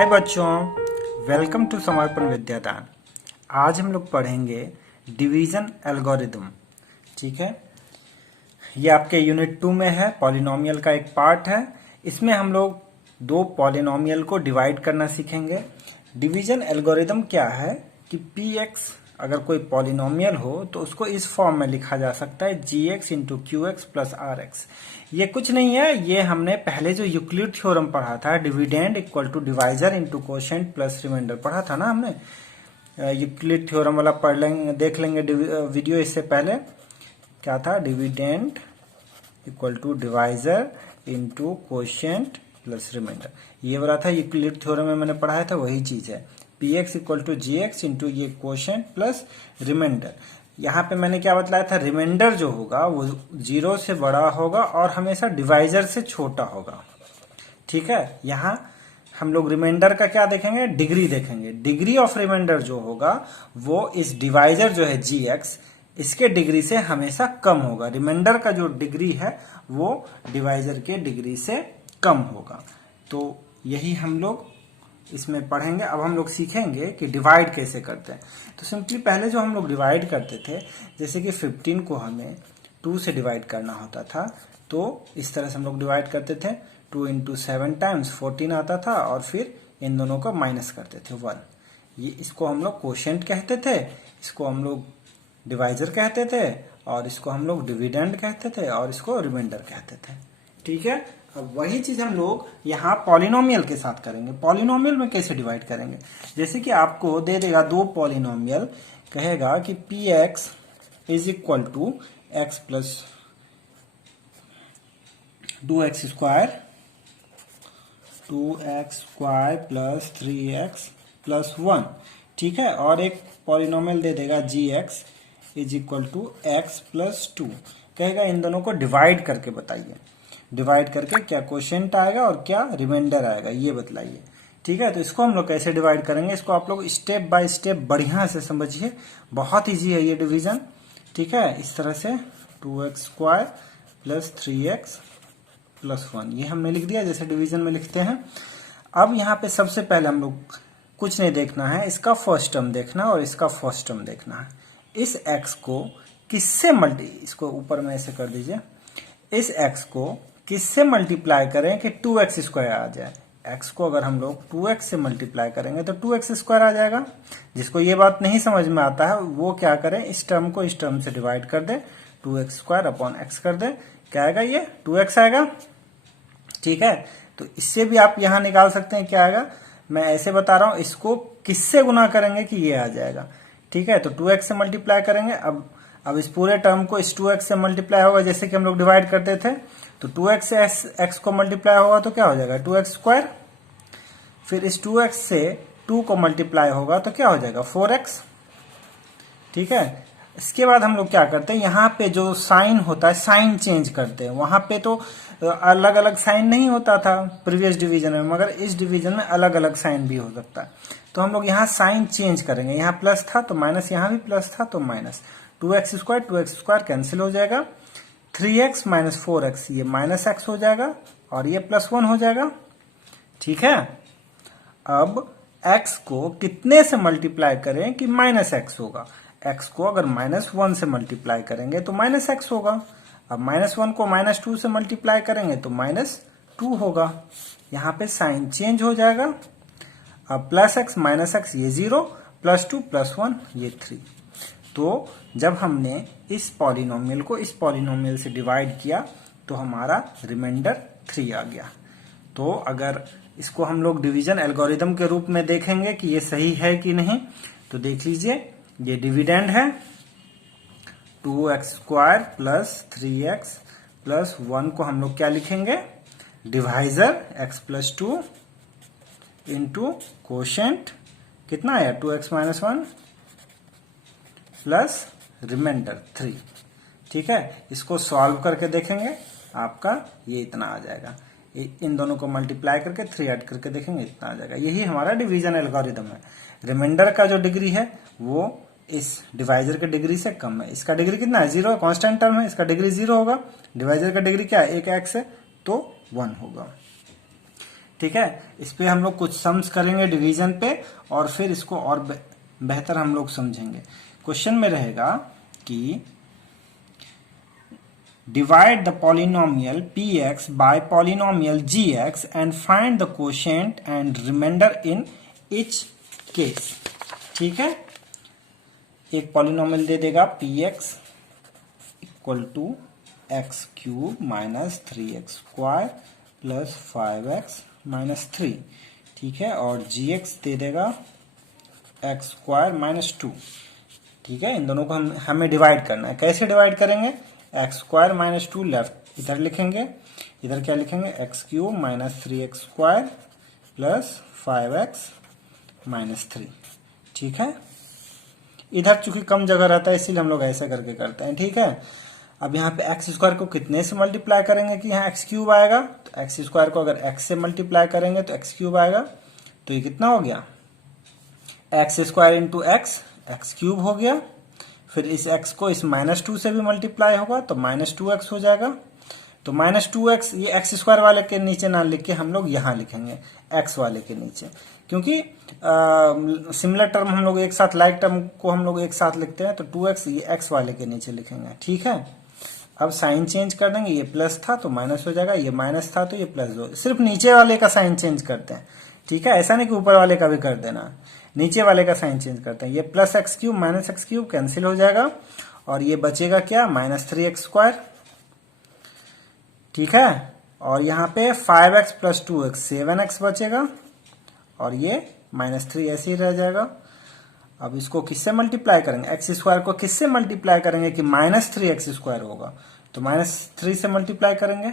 हाय बच्चों, welcome to समर्पण विद्यादान। आज हम लोग पढ़ेंगे डिवीजन एल्गोरिदम। ठीक है, ये आपके यूनिट 2 में है, पॉलिनोमियल का एक पार्ट है। इसमें हम लोग दो पॉलिनोमियल को डिवाइड करना सीखेंगे। डिवीजन एल्गोरिदम क्या है कि पी एक्स अगर कोई पॉलिनोमियल हो तो उसको इस फॉर्म में लिखा जा सकता है g x into q x plus r x. ये कुछ नहीं है, ये हमने पहले जो यूक्लिड थ्योरम पढ़ा था, dividend equal to divisor into quotient plus remainder पढ़ा था ना हमने। यूक्लिड थ्योरम वाला पढ़ लेंगे, देख लेंगे वीडियो। इससे पहले क्या था, dividend equal to divisor into quotient plus remainder, ये वाला था यूक्लिड थ्योरम में मैंने पढ़ाया था, वही चीज है। P x equal to G x into ये कोशेंट प्लस रिमाइंडर। यहाँ पे मैंने क्या बतलाया था, रिमाइंडर जो होगा वो 0 से बड़ा होगा और हमेशा डिवाइजर से छोटा होगा। ठीक है, यहाँ हम लोग रिमाइंडर का क्या देखेंगे, डिग्री देखेंगे। डिग्री ऑफ रिमाइंडर जो होगा वो इस डिवाइजर जो है जी एक्स, इसके डिग्री से हमेशा कम होगा। रिमाइंडर का जो डिग्री है वो डिवाइजर के डिग्री से कम होगा। तो यही हम लोग इसमें पढ़ेंगे। अब हम लोग सीखेंगे कि डिवाइड कैसे करते हैं। तो सिंपली पहले जो हम लोग डिवाइड करते थे, जैसे कि 15 को हमें 2 से डिवाइड करना होता था, तो इस तरह से हम लोग डिवाइड करते थे। 2 इंटू 7 टाइम्स 14 आता था और फिर इन दोनों को माइनस करते थे 1। ये इसको हम लोग कोशेंट कहते थे, इसको हम लोग डिवाइजर कहते थे, और इसको हम लोग डिविडेंड कहते थे, और इसको रिमाइंडर कहते थे। ठीक है, अब वही चीज हम लोग यहाँ पॉलिनोमियल के साथ करेंगे। पॉलिनोमियल में कैसे डिवाइड करेंगे, जैसे कि आपको दे देगा दो पॉलिनोमियल, कहेगा कि p x is equal to x plus 2x square, 2x square plus 3x plus 1। ठीक है, और एक पॉलिनोमियल दे देगा g x is equal to x plus 2। कहेगा इन दोनों को डिवाइड करके बताइए। डिवाइड करके क्या क्वोशिएंट आएगा और क्या रिमाइंडर आएगा, ये बतलाइए। ठीक है, तो इसको हम लोग कैसे डिवाइड करेंगे, इसको आप लोग स्टेप बाय स्टेप बढ़िया से समझिए। बहुत इजी है ये डिवीजन। ठीक है, इस तरह से 2x square plus 3x plus 1, ये हमने लिख दिया जैसे डिवीजन में लिखते हैं। अब यहाँ पे सबसे पहले हम लोग कुछ नहीं देखना है, इसका फर्स्ट टर्म देखना और इसका फर्स्ट टर्म देखना है। इस x को किससे इसको ऊपर में ऐसे कर दीजिए। इस x को किससे मल्टीप्लाई करें कि 2x स्क्वायर आ जाए। x को अगर हम लोग 2x से मल्टीप्लाई करेंगे तो 2x स्क्वायर आ जाएगा। जिसको ये बात नहीं समझ में आता है वो क्या करें, इस टर्म को इस टर्म से डिवाइड कर दे, 2x स्क्वायर अपॉन x कर दे, क्या आएगा, ये 2x आएगा। ठीक है, तो इससे भी आप यहाँ निकाल सकते हैं क्या आएगा। मैं ऐसे बता रहा हूँ, इसको किससे गुना करेंगे कि ये आ जाएगा। ठीक है, तो 2x से मल्टीप्लाई करेंगे। अब इस पूरे टर्म को इस 2x से मल्टीप्लाई होगा, जैसे कि हम लोग डिवाइड करते थे। तो 2x से x को मल्टीप्लाई होगा तो क्या हो जाएगा, 2x स्क्वायर। फिर इस 2x से 2 को मल्टीप्लाई होगा तो क्या हो जाएगा, 4x। ठीक है, इसके बाद हम लोग क्या करते हैं, यहाँ पे जो साइन होता है साइन चेंज करते हैं। वहां पे तो अलग अलग साइन नहीं होता था प्रीवियस डिवीजन में, मगर इस डिवीजन में अलग अलग साइन भी हो सकता है। तो हम लोग यहाँ साइन चेंज करेंगे। यहाँ प्लस था तो माइनस, यहाँ भी प्लस था तो माइनस। 2x स्क्वायर कैंसिल हो जाएगा। 3x माइनस 4x ये माइनस x हो जाएगा और ये प्लस 1 हो जाएगा। ठीक है, अब x को कितने से मल्टीप्लाई करें कि माइनस x होगा। x को अगर माइनस 1 से मल्टीप्लाई करेंगे तो माइनस x होगा। अब माइनस 1 को माइनस 2 से मल्टीप्लाई करेंगे तो माइनस 2 होगा। यहाँ पे साइन चेंज हो जाएगा। अब प्लस x माइनस x ये 0, प्लस 2 प्लस 1 ये 3। तो जब हमने इस पॉलिनोमियल को इस पॉलिनोमियल से डिवाइड किया तो हमारा रिमाइंडर 3 आ गया। तो अगर इसको हम लोग डिवीजन एल्गोरिदम के रूप में देखेंगे कि ये सही है कि नहीं, तो देख लीजिए, ये डिविडेंड है 2x square plus 3x plus 1 को हम लोग क्या लिखेंगे, divisor x plus 2 into quotient कितना आया 2x माइनस 1 प्लस रिमाइंडर 3। ठीक है, इसको सॉल्व करके देखेंगे, आपका ये इतना आ जाएगा। इन दोनों को मल्टीप्लाई करके 3 ऐड करके देखेंगे, इतना आ जाएगा। यही हमारा डिवीजन एल्गोरिदम है। रिमाइंडर का जो डिग्री है वो इस डिवाइजर के डिग्री से कम है। इसका डिग्री कितना है, 0 है, कांस्टेंट टर्म है, इसका डिग्री 0 होगा। डिवाइजर का डिग्री क्या है, एक x है तो 1 होगा। ठीक है, इस पे हम लोग कुछ सम्स करेंगे डिवीजन पे और फिर इसको और बेहतर हम लोग समझेंगे। क्वेश्चन में रहेगा कि divide the polynomial px by polynomial gx and find the quotient and remainder in each case। ठीक है, एक पॉलिनोमियल दे देगा px equal to x cube minus 3x square plus 5x minus 3, ठीक है, और gx दे देगा एक्स स्क्वायर माइनस 2। ठीक है, इन दोनों को हमें डिवाइड करना है। कैसे डिवाइड करेंगे? एक्स स्क्वायर माइनस 2 लेफ्ट इधर लिखेंगे, इधर क्या लिखेंगे? X cube minus 3x square plus 5x minus 3। ठीक है, इधर चूंकि कम जगह रहता है इसीलिए हम लोग ऐसे करके करते हैं। ठीक है, अब यहाँ पे एक्स स्क्वायर को कितने से मल्टीप्लाई करेंगे कि यहाँ एक्स क्यूब आएगा? तो एक्स स्क्वायर को अगर एक्स से मल्टीप्लाई करेंगे तो एक्स क्यूब आएगा। तो ये कितना हो गया? X square into x, x cube हो गया। फिर इस x को इस माइनस 2 से भी मल्टीप्लाई होगा तो माइनस 2x हो जाएगा। तो माइनस 2x ये एक्स स्क्वायर वाले के नीचे ना लिख के हम लोग यहाँ लिखेंगे x वाले के नीचे, क्योंकि सिमिलर टर्म हम लोग एक साथ, लाइक टर्म को हम लोग एक साथ लिखते हैं। तो 2x ये x वाले के नीचे लिखेंगे। ठीक है, अब साइन चेंज कर देंगे, ये प्लस था तो माइनस हो जाएगा, ये माइनस था तो ये प्लस हो। सिर्फ नीचे वाले का साइन चेंज करते हैं। ठीक है, ऐसा नहीं कि ऊपर वाले का भी कर देना, नीचे वाले का साइन चेंज करते हैं। ये plus x cube minus x cube cancel हो जाएगा और ये बचेगा क्या? Minus 3x square. ठीक है, और यहाँ पे 5x प्लस 2x 7x बचेगा और ये माइनस 3 ऐसे ही रह जाएगा। अब इसको किससे मल्टीप्लाई करेंगे? एक्स स्क्वायर को किससे मल्टीप्लाई करेंगे कि माइनस 3x स्क्वायर होगा? तो माइनस 3 से मल्टीप्लाई करेंगे।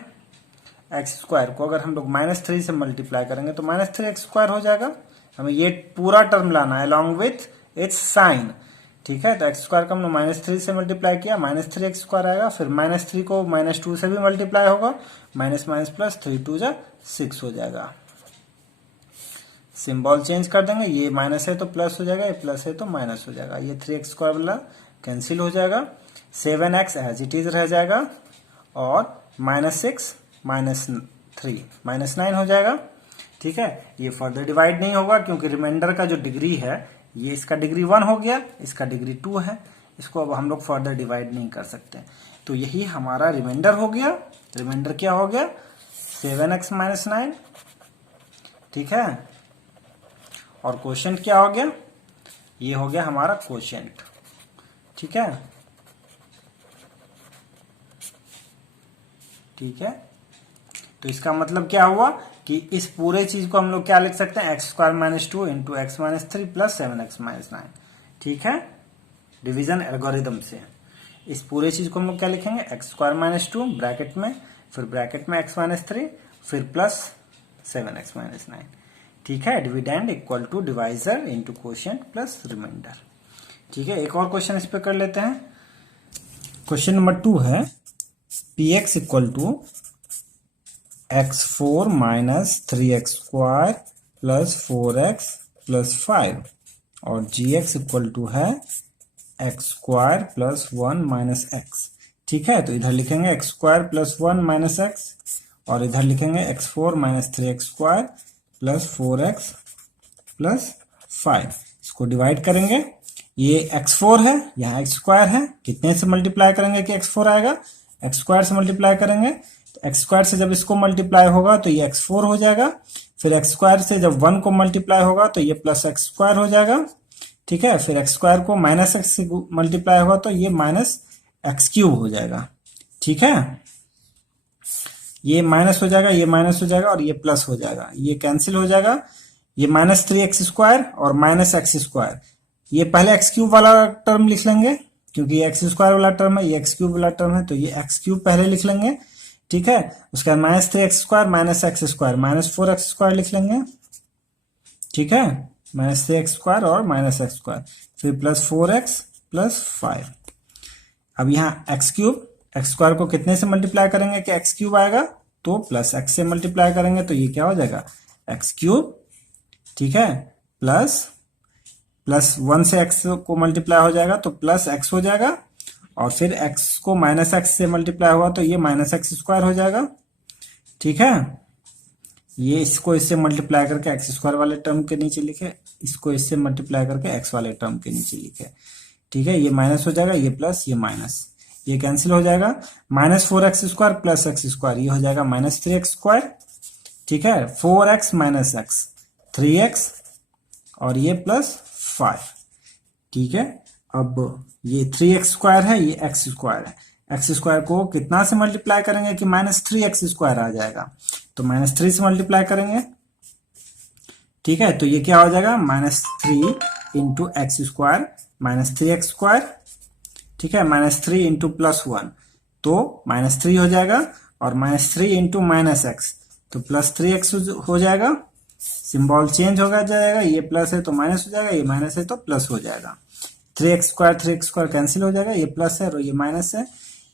एक्स स्क्वायर को अगर हम लोग माइनस 3 से मल्टीप्लाई करेंगे तो माइनस 3x स्क्वायर हो जाएगा। हमें ये पूरा टर्म लाना है अलॉन्ग विथ इट्स साइन। ठीक है, तो एक्स स्क्वायर को हमने माइनस 3 से मल्टीप्लाई किया, माइनस 3x स्क्वायर आएगा। फिर माइनस 3 को माइनस 2 से भी मल्टीप्लाई होगा, माइनस माइनस प्लस 3 2 जा 6 हो जाएगा। सिंबल चेंज कर देंगे, ये माइनस है तो प्लस हो जाएगा, ये प्लस है तो माइनस हो जाएगा। ये 3x स्क्वायर वाला कैंसिल हो जाएगा, 7x एज इट इज रह जाएगा और माइनस 6 माइनस 3 माइनस 9 हो जाएगा। ठीक है, ये फर्दर डिवाइड नहीं होगा क्योंकि रिमाइंडर का जो डिग्री है ये इसका डिग्री 1 हो गया, इसका डिग्री 2 है, इसको अब हम लोग फर्दर डिवाइड नहीं कर सकते। तो यही हमारा रिमाइंडर हो गया। रिमाइंडर क्या हो गया? 7x minus 9। ठीक है, और क्वोशिएंट क्या हो गया? ये हो गया हमारा क्वोशिएंट। ठीक है, ठीक है, तो इसका मतलब क्या हुआ कि इस पूरे चीज को हम लोग क्या लिख सकते हैं? X square minus 2 into x minus 3 plus 7x minus 9। ठीक है, डिवीजन एल्गोरिदम से इस पूरे चीज को हम लोग क्या लिखेंगे? एक्स स्क्वायर माइनस 2 ब्रैकेट में, फिर ब्रैकेट में x माइनस 3, फिर प्लस 7x माइनस 9। ठीक है, dividend equal to divisor into quotient plus remainder. ठीक है, एक और क्वेश्चन इस पे कर लेते हैं। क्वेश्चन नंबर 2 है px equal to x4 minus 3x square plus 4x plus 5 और gx इक्वल टू है x square plus 1 minus x। ठीक है, तो इधर लिखेंगे x square plus 1 minus x और इधर लिखेंगे x4 minus 3x square plus 4x plus 5। इसको डिवाइड करेंगे, ये x4 है, यहाँ x स्क्वायर है, कितने से मल्टीप्लाई करेंगे कि x4 आएगा? x स्क्वायर से मल्टीप्लाई करेंगे, एक्स स्क्वायर से जब इसको मल्टीप्लाई होगा तो ये x4 हो जाएगा। फिर एक्स स्क्वायर से जब 1 को मल्टीप्लाई होगा तो ये प्लस एक्स स्क्वायर हो जाएगा। ठीक है, फिर एक्स स्क्वायर को माइनस एक्स से मल्टीप्लाई होगा तो ये माइनस एक्स क्यूब हो जाएगा। ठीक है, ये माइनस हो जाएगा, ये माइनस हो जाएगा और ये प्लस हो जाएगा, ये कैंसिल हो जाएगा। ये माइनस 3x स्क्वायर और माइनस एक्स स्क्वायर, ये पहले एक्स क्यूब वाला टर्म लिख लेंगे क्योंकि ये एक्स स्क्वायर वाला टर्म है, ये एक्स क्यूब वाला टर्म है, तो ये एक्स क्यूब पहले लिख लेंगे। ठीक है, उसके बाद minus 3x square minus x square minus 4x square लिख लेंगे। ठीक है, माइनस 3x स्क्वायर और माइनस एक्स स्क्वायर, फिर प्लस 4x प्लस 5। अब यहाँ एक्स क्यूब, एक्स स्क्वायर को कितने से मल्टीप्लाई करेंगे कि एक्स क्यूब आएगा? तो प्लस एक्स से मल्टीप्लाई करेंगे तो ये क्या हो जाएगा? X cube. ठीक है, प्लस 1 से एक्स को मल्टीप्लाई हो जाएगा तो प्लस एक्स हो जाएगा और फिर x को माइनस एक्स से मल्टीप्लाई हुआ तो ये माइनस एक्स स्क्वायर हो जाएगा। ठीक है, ये इसको इससे मल्टीप्लाई करके एक्स स्क्वायर वाले टर्म के नीचे लिखे, इसको इससे मल्टीप्लाई करके एक्स वाले टर्म के नीचे लिखे। ठीक है, ये माइनस हो जाएगा, ये प्लस, ये माइनस, ये कैंसिल हो जाएगा। -4x² प्लस x² ये हो जाएगा -3x²। ठीक है, 4x माइनस एक्स 3x और ये +5। ठीक है, अब ये 3x² है, ये x² है। x² को कितना से मल्टीप्लाई करेंगे कि -3x² आ जाएगा, तो -3 से मल्टीप्लाई करेंगे। ठीक है, तो ये क्या हो जाएगा, -3 इंटू x² -3x²। ठीक है, -3 इंटू +1 तो -3 हो जाएगा, और -3 इंटू -x तो +3x हो जाएगा। सिंबल चेंज होगा जाएगा, ये प्लस है तो माइनस हो जाएगा, ये माइनस है तो प्लस हो जाएगा। 3x² कैंसिल हो जाएगा, ये प्लस है और ये माइनस है,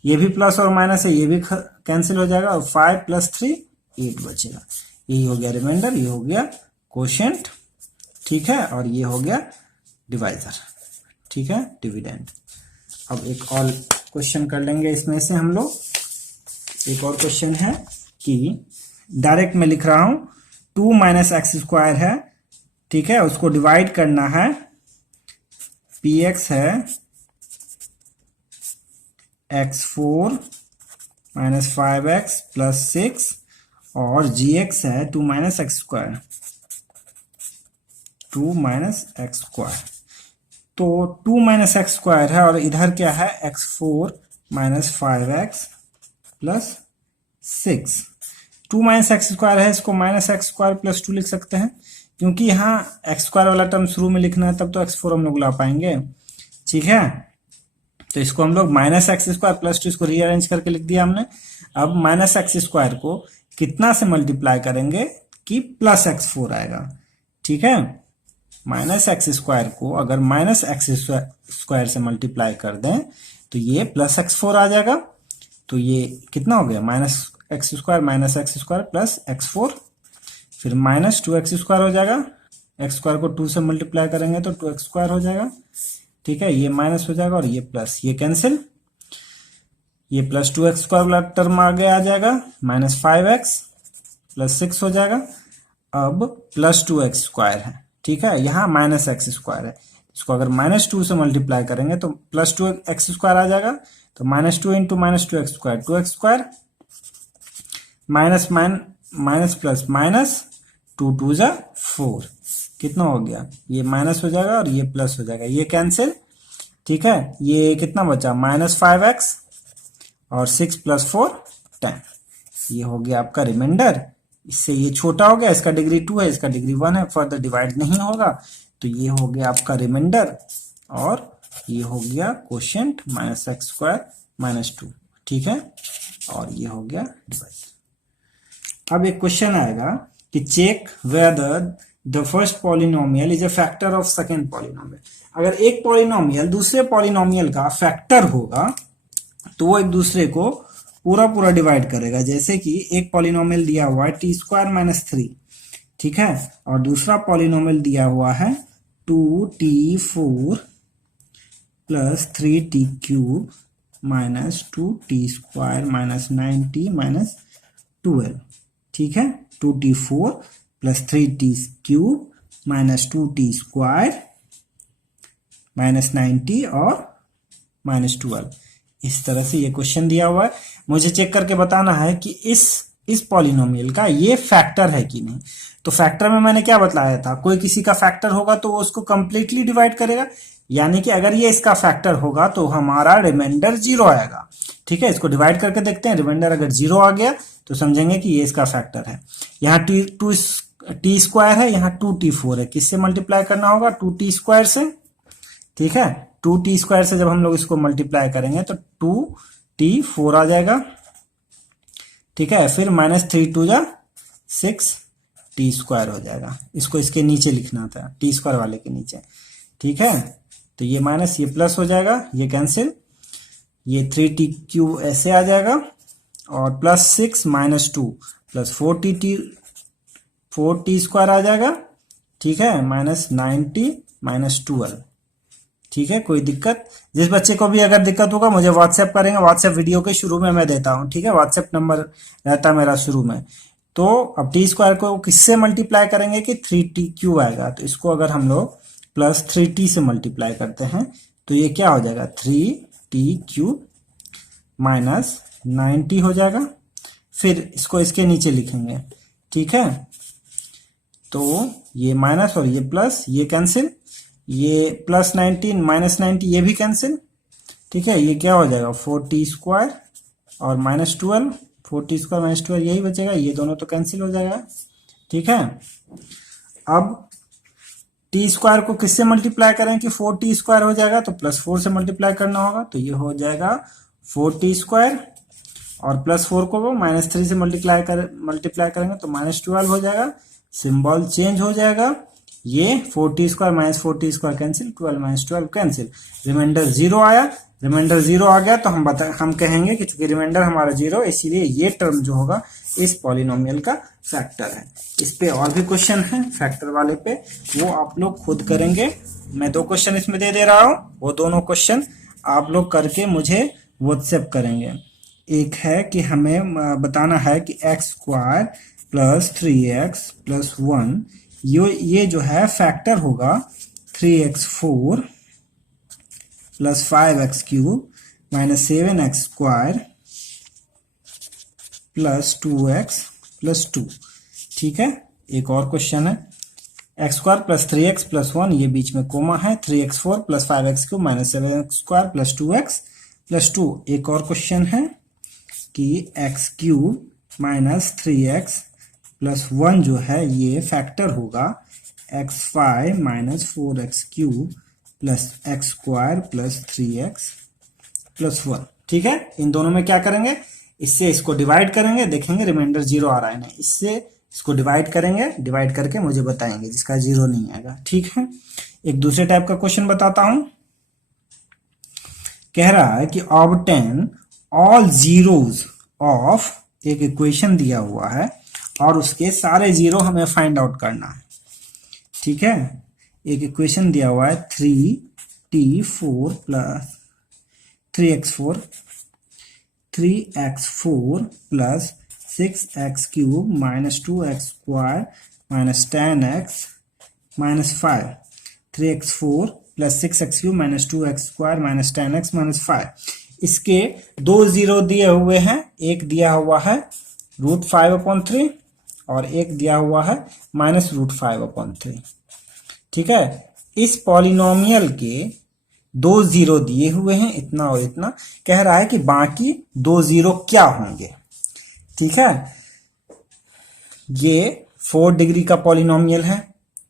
ये भी प्लस और माइनस है, ये भी कैंसिल हो जाएगा, और 5 + 3 8 बचेगा। यही हो गया रिमाइंडर, ये हो गया कोशेंट। ठीक है, और ये हो गया डिवाइजर। ठीक है, डिविडेंड। अब एक और क्वेश्चन कर लेंगे इसमें से हम लोग। एक और क्वेश्चन है कि डायरेक्ट में लिख रहा हूं, 2 - x² है। ठीक है, उसको डिवाइड करना है, px है x4 - 5x + 6 और gx है 2 - x², 2 - x²। तो 2 - x² है, और इधर क्या है, x4 - 5x + 6। 2 - x² है, इसको -x² + 2 लिख सकते हैं, क्योंकि यहाँ x² वाला टर्म शुरू में लिखना है, तब तो x4 हम लोग ला पाएंगे। ठीक है, तो इसको हम लोग -x² + 2 इसको रीअरेंज करके लिख दिया हमने। अब -x² को कितना से मल्टीप्लाई करेंगे कि +x4 आएगा। ठीक है, -x² को अगर -x² से मल्टीप्लाई कर दें तो ये +x4 आ जाएगा। तो ये कितना हो गया, -x² -x² + x4, फिर -2x² हो जाएगा। x² को 2 से मल्टीप्लाई करेंगे तो 2x² हो जाएगा। ठीक है, ये माइनस हो जाएगा और ये प्लस, ये कैंसिल, ये +2x² वाला टर्म आगे आ जाएगा, -5x + 6 हो जाएगा। अब +2x² है। ठीक है, यहाँ -x² है, इसको अगर -2 से मल्टीप्लाई करेंगे तो +2x² आ जाएगा। तो -2 into -2x², 2x², minus minus plus minus, 2 × 2 = 4, कितना हो गया, ये माइनस हो जाएगा और ये प्लस हो जाएगा, ये कैंसिल। ठीक है, ये कितना बचा, -5x और 6 + 4 10, ये हो गया आपका रिमाइंडर। इससे ये छोटा हो गया, इसका डिग्री 2 है, इसका डिग्री 1 है, फर्दर डिवाइड नहीं होगा, तो ये हो गया आपका रिमाइंडर, और ये हो गया कोशेंट -x² - 2। ठीक है, और ये हो गया डिवाइड। अब एक क्वेश्चन आएगा कि check whether the first polynomial is a factor of second polynomial. अगर एक पॉलिनोमियल दूसरे पॉलिनोमियल का फैक्टर होगा तो वो एक दूसरे को पूरा डिवाइड करेगा। जैसे कि एक पॉलिनोमियल दिया हुआ है t² - 3, ठीक है, और दूसरा पॉलिनोमियल दिया हुआ है 2t4 + 3t³ - 2t² - 9t - 12। ठीक है, 2t4 + 3t³ - 2t² - 9t और -12। इस तरह से ये क्वेश्चन दिया हुआ है, मुझे चेक करके बताना है कि इस पॉलिनोमियल का ये फैक्टर है कि नहीं। तो फैक्टर में मैंने क्या बताया था, कोई किसी का फैक्टर होगा तो वो उसको कंप्लीटली डिवाइड करेगा, यानी कि अगर ये इसका फैक्टर होगा तो हमारा रिमाइंडर 0 आएगा। ठीक है, इसको डिवाइड करके देखते हैं, रिमाइंडर अगर 0 आ गया तो समझेंगे कि ये इसका फैक्टर है। यहाँ t² है, यहाँ 2t4 है, किससे मल्टीप्लाई करना होगा, 2t² से। ठीक है, 2t² से जब हम लोग इसको मल्टीप्लाई करेंगे तो 2t4 आ जाएगा। ठीक है, फिर -3 × 2 = 6t² हो जाएगा। इसको इसके नीचे लिखना था, t² वाले के नीचे। ठीक है, तो ये माइनस, ये प्लस हो जाएगा, ये कैंसिल, ये 3t³ ऐसे आ जाएगा, और +6 - 2 + 4t² आ जाएगा। ठीक है, -9t - 12। ठीक है, कोई दिक्कत, जिस बच्चे को भी अगर दिक्कत होगा मुझे व्हाट्सएप करेंगे, व्हाट्सएप वीडियो के शुरू में मैं देता हूं। ठीक है, व्हाट्सएप नंबर रहता है मेरा शुरू में, तो अब टी स्क्वायर को किससे मल्टीप्लाई करेंगे कि 3t³ आएगा, तो इसको अगर हम लोग प्लस 3t से मल्टीप्लाई करते हैं तो ये क्या हो जाएगा 3t³ माइनस 9t हो जाएगा। फिर इसको इसके नीचे लिखेंगे, ठीक है, तो ये माइनस और ये प्लस, ये कैंसिल, ये प्लस 19 माइनस 90 ये भी कैंसिल, ठीक है, ये क्या हो जाएगा 4t² और माइनस 12, 4t² माइनस 12 यही बचेगा, ये दोनों तो कैंसिल हो जाएगा, ठीक है। अब टी स्क्वायर को किससे मल्टीप्लाई करें कि 4t² हो जाएगा, तो प्लस 4 से मल्टीप्लाई करना होगा, तो ये हो जाएगा 4t² और प्लस 4 को वो माइनस 3 से मल्टीप्लाई करेंगे तो माइनस 12 हो जाएगा, सिंबल चेंज हो जाएगा, ये 4t² minus 4t² cancel, 12 minus 12 cancel, remainder 0 आया। रिमाइंडर 0 आ गया तो हम कहेंगे कि चूंकि रिमाइंडर हमारा 0 इसीलिए ये टर्म जो होगा इस पॉलिनोमियल का फैक्टर है। इस पे और भी क्वेश्चन है फैक्टर वाले पे, वो आप लोग खुद करेंगे। मैं 2 क्वेश्चन इसमें दे दे रहा हूँ, वो दोनों क्वेश्चन आप लोग करके मुझे व्हाट्सएप करेंगे। एक है कि हमें बताना है कि x² प्लस 3x प्लस 1 ये जो है फैक्टर होगा 3x4 plus 5x³ minus 7x² plus 2x plus 2, ठीक है। एक और क्वेश्चन है x² प्लस 3x प्लस 1, ये बीच में कोमा है, 3x4 plus 5x³ minus 7x² plus 2x plus 2। एक और क्वेश्चन है कि x³ माइनस 3x प्लस 1 जो है ये फैक्टर होगा x5 minus 4x³ plus x² plus 3x plus 1, ठीक है। इन दोनों में क्या करेंगे, इससे इसको डिवाइड करेंगे, देखेंगे रिमाइंडर 0 आ रहा है ना, इससे इसको डिवाइड करेंगे, डिवाइड करके मुझे बताएंगे जिसका 0 नहीं आएगा, ठीक है। एक दूसरे टाइप का क्वेश्चन बताता हूं। कह रहा है कि ऑब्टेन ऑल जीरोज ऑफ, एक इक्वेशन दिया हुआ है और उसके सारे जीरो हमें फाइंड आउट करना है, ठीक है। एक इक्वेशन दिया हुआ है 3t4 plus 3x4 plus 6x³ minus 2x² minus 10x minus 5, 3x4 plus 6x³ minus 2x² minus 10x minus 5। इसके 2 जीरो दिए हुए हैं, एक दिया हुआ है √5/3 और एक दिया हुआ है माइनस √5/3, ठीक है। इस पॉलिनोमियल के 2 जीरो दिए हुए हैं, इतना और इतना, कह रहा है कि बाकी 2 जीरो क्या होंगे, ठीक है। ये 4 डिग्री का पॉलिनोमियल है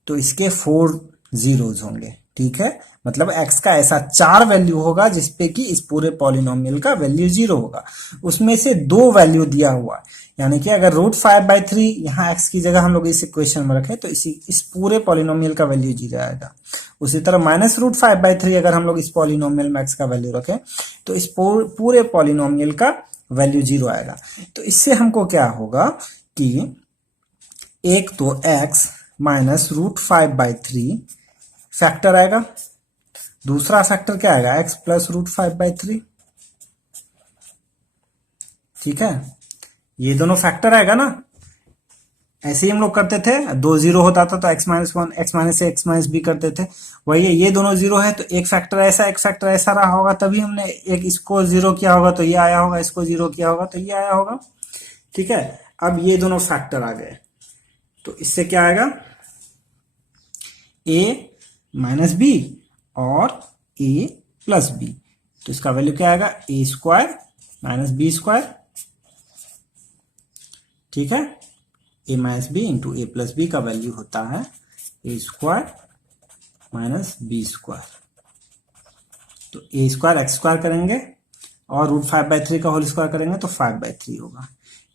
तो इसके 4 जीरोज होंगे, ठीक है। मतलब x का ऐसा 4 वैल्यू होगा जिसपे कि इस पूरे पॉलिनोमियल का वैल्यू 0 होगा, उसमें से 2 वैल्यू दिया हुआ है, यानी कि अगर √5/3 यहाँ x की जगह हम लोग इस इक्वेशन में रखें तो इस पूरे पॉलिनोमियल का वैल्यू 0 आएगा। उसी तरह माइनस √5/3 अगर हम लोग इस पॉलिनोमियल में x का वैल्यू रखें तो इस पूरे पॉलिनोमियल का वैल्यू 0 आएगा। तो इससे हमको क्या होगा कि एक तो x माइनस √5/3 फैक्टर आएगा, दूसरा फैक्टर क्या आएगा x प्लस √5/3, ठीक है। ये दोनों फैक्टर आएगा ना, ऐसे ही हम लोग करते थे, 2 जीरो होता था तो x minus 1 x minus a x minus b करते थे, वही है, ये दोनों जीरो है तो एक फैक्टर ऐसा एक फैक्टर ऐसा रहा होगा, तभी हमने एक इसको 0 किया होगा तो ये आया होगा, इसको 0 किया होगा तो ये आया होगा, ठीक है। अब ये दोनों फैक्टर आ गए तो इससे क्या आएगा a माइनस b और a प्लस b, तो इसका वैल्यू क्या आएगा a² माइनस b², ठीक है। a minus b into a plus b का वैल्यू होता है a² माइनस b², तो a² x² करेंगे और √5/3 का होल स्क्वायर करेंगे तो 5/3 होगा,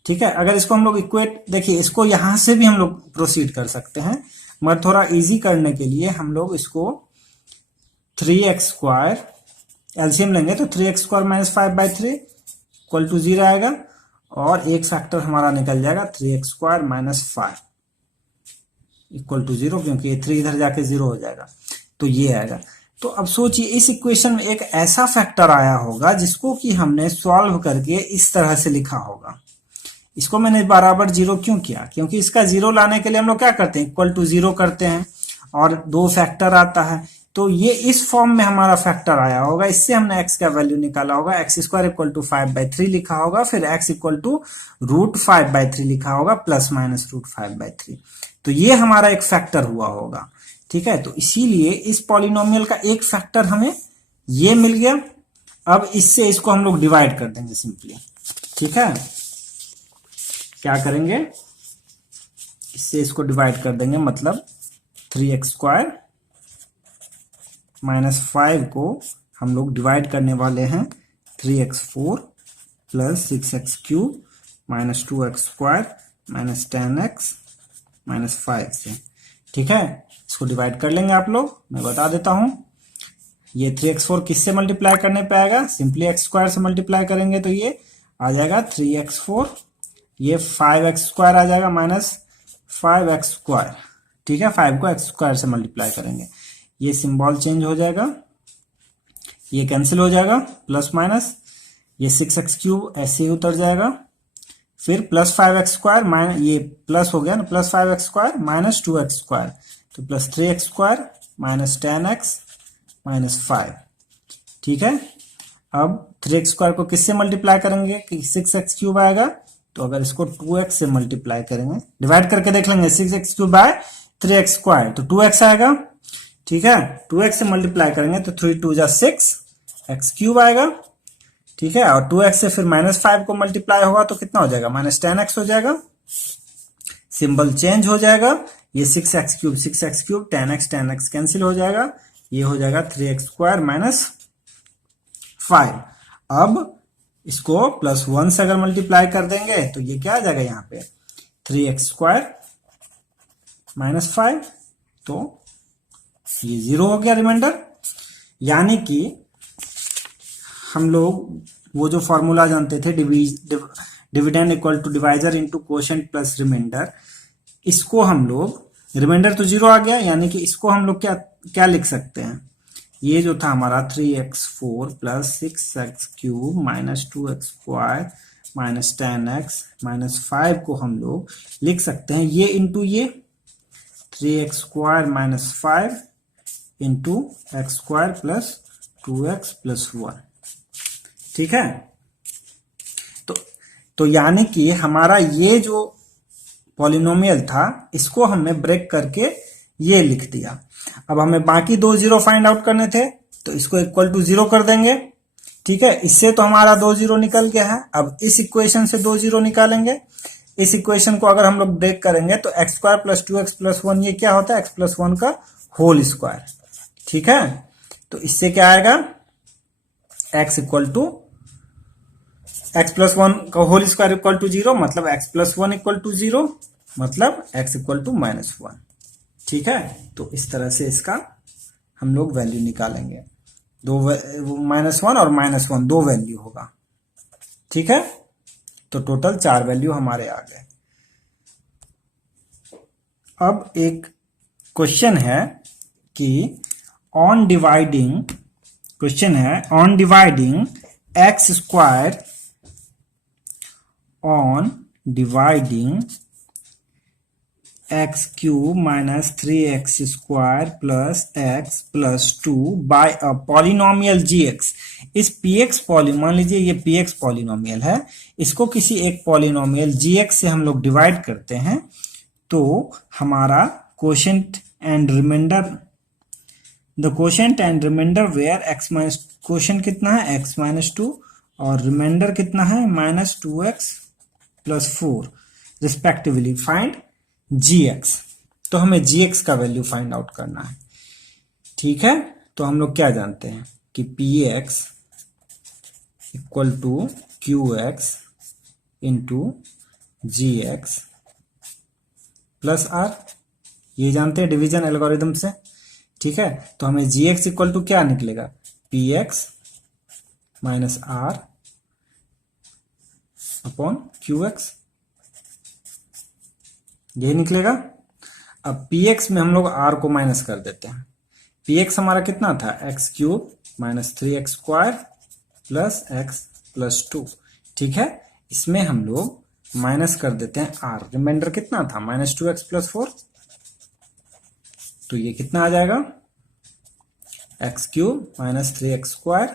ठीक है। अगर इसको हम लोग इक्वेट, देखिए इसको यहां से भी हम लोग प्रोसीड कर सकते हैं, मगर थोड़ा इजी करने के लिए हम लोग इसको 3x² एलसीएम लेंगे तो 3x² माइनस 5/3 इक्वल टू 0 आएगा और एक फैक्टर हमारा निकल जाएगा 3x² माइनस 5 इक्वल टू 0, क्योंकि ये 3 इधर जाके 0 हो जाएगा, तो ये आएगा। तो अब सोचिए इस इक्वेशन में एक ऐसा फैक्टर आया होगा जिसको कि हमने सॉल्व करके इस तरह से लिखा होगा, इसको मैंने बराबर जीरो क्यों किया, क्योंकि इसका जीरो लाने के लिए हम लोग क्या करते हैं, इक्वल टू जीरो करते हैं और दो फैक्टर आता है। तो ये इस फॉर्म में हमारा फैक्टर आया होगा, इससे हमने x का वैल्यू निकाला होगा, एक्स स्क्वायर इक्वल टू 5/3 लिखा होगा, फिर x इक्वल टू √5/3 लिखा होगा, प्लस माइनस √5/3। तो ये हमारा एक फैक्टर हुआ होगा, ठीक है। तो इसीलिए इस पॉलिनोमियल का एक फैक्टर हमें ये मिल गया। अब इससे इसको हम लोग डिवाइड कर देंगे सिंपली, ठीक है। क्या करेंगे, इससे इसको डिवाइड कर देंगे, मतलब 3x² -5 को हम लोग डिवाइड करने वाले हैं 3x4 + 6x³ -2x² -10x -5 से, ठीक है। इसको डिवाइड कर लेंगे आप लोग, मैं बता देता हूं। ये 3x4 किससे मल्टीप्लाई करने पे आएगा, सिंपली x² से मल्टीप्लाई करेंगे तो ये आ जाएगा 3x4, ये 5x² आ जाएगा -5x², ठीक है। 5 को x² से मल्टीप्लाई करेंगे, ये सिंबल चेंज हो जाएगा, ये कैंसिल हो जाएगा, प्लस माइनस, ये 6x³ ऐसे ही उतर जाएगा, फिर प्लस 5x², माइनस ये प्लस हो गया ना, प्लस 5x² -2x², तो प्लस 3x² -10x -5, ठीक है। अब 3x² को किससे मल्टीप्लाई करेंगे कि 6x³ आएगा, तो अगर इसको 2x से मल्टीप्लाई करेंगे, डिवाइड करके देख लेंगे, 6x³ / 3x², तो 2x आएगा, ठीक है। 2x से मल्टीप्लाई करेंगे तो 3 2 = 6 x³ आएगा, ठीक है। और 2x से फिर -5 को मल्टीप्लाई होगा तो कितना हो जाएगा, -10x हो जाएगा, सिंबल चेंज हो जाएगा, ये 6x³ 6x³ 10x कैंसिल हो जाएगा, ये हो जाएगा 3x² -5। अब इसको +1 से अगर मल्टीप्लाई कर देंगे तो ये क्या आ जाएगा, यहाँ पे 3x² -5, तो ये 0 हो गया रिमाइंडर। यानी कि हम लोग वो जो फॉर्मूला जानते थे, dividend equal to divisor into quotient plus remainder, इसको हम लोग, रिमाइंडर तो 0 आ गया, यानी कि इसको हम लोग क्या लिख सकते हैं, ये जो था हमारा 3x4 + 6x³ -2x² -10x -5 को हम लोग लिख सकते हैं ये इंटू ये 3x² -5 इंटू x² + 2x + 1, ठीक है। तो यानी कि हमारा ये जो पॉलिनोमियल था, इसको हमने ब्रेक करके ये लिख दिया। अब हमें बाकी 2 0 फाइंड आउट करने थे, तो इसको इक्वल टू 0 कर देंगे, ठीक है। इससे तो हमारा 2 0 निकल गया है। अब इस इक्वेशन से 2 0 निकालेंगे। इस इक्वेशन को अगर हम लोग ब्रेक करेंगे तो x² + 2x + 1, ये क्या होता है, x + 1 का होल स्क्वायर, ठीक है। तो इससे क्या आएगा, x + 1 का होल स्क्वायर = 0, मतलब x + 1 = 0, मतलब x = -1, ठीक है। तो इस तरह से इसका हम लोग वैल्यू निकालेंगे, -1 और -1 दो वैल्यू होगा, ठीक है। तो टोटल 4 वैल्यू हमारे आ गए। अब एक क्वेश्चन है कि on dividing x² on dividing x³ - 3x² + x + 2 by a polynomial gx। इस px मान लीजिए ये px पॉलिनोमियल है, इसको किसी एक पॉलिनोमियल gx से हम लोग डिवाइड करते हैं, तो हमारा quotient and remainder, the quotient and remainder where quotient कितना है, x - 2 और रिमाइंडर कितना है, -2x + 4 रिस्पेक्टिवली, फाइंड gx। तो हमें gx का वैल्यू फाइंड आउट करना है, ठीक है। तो हम लोग क्या जानते हैं कि px = qx × gx + r, ये जानते हैं डिवीजन एल्गोरिथम से, ठीक है। तो हमें gx = क्या निकलेगा, px - r / qx, ये निकलेगा। अब px में हम लोग r को माइनस कर देते हैं। px हमारा कितना था, x³ - 3x² + x + 2, ठीक है। इसमें हम लोग माइनस कर देते हैं r, रिमाइंडर कितना था -2x + 4, तो ये कितना आ जाएगा x³ - 3x²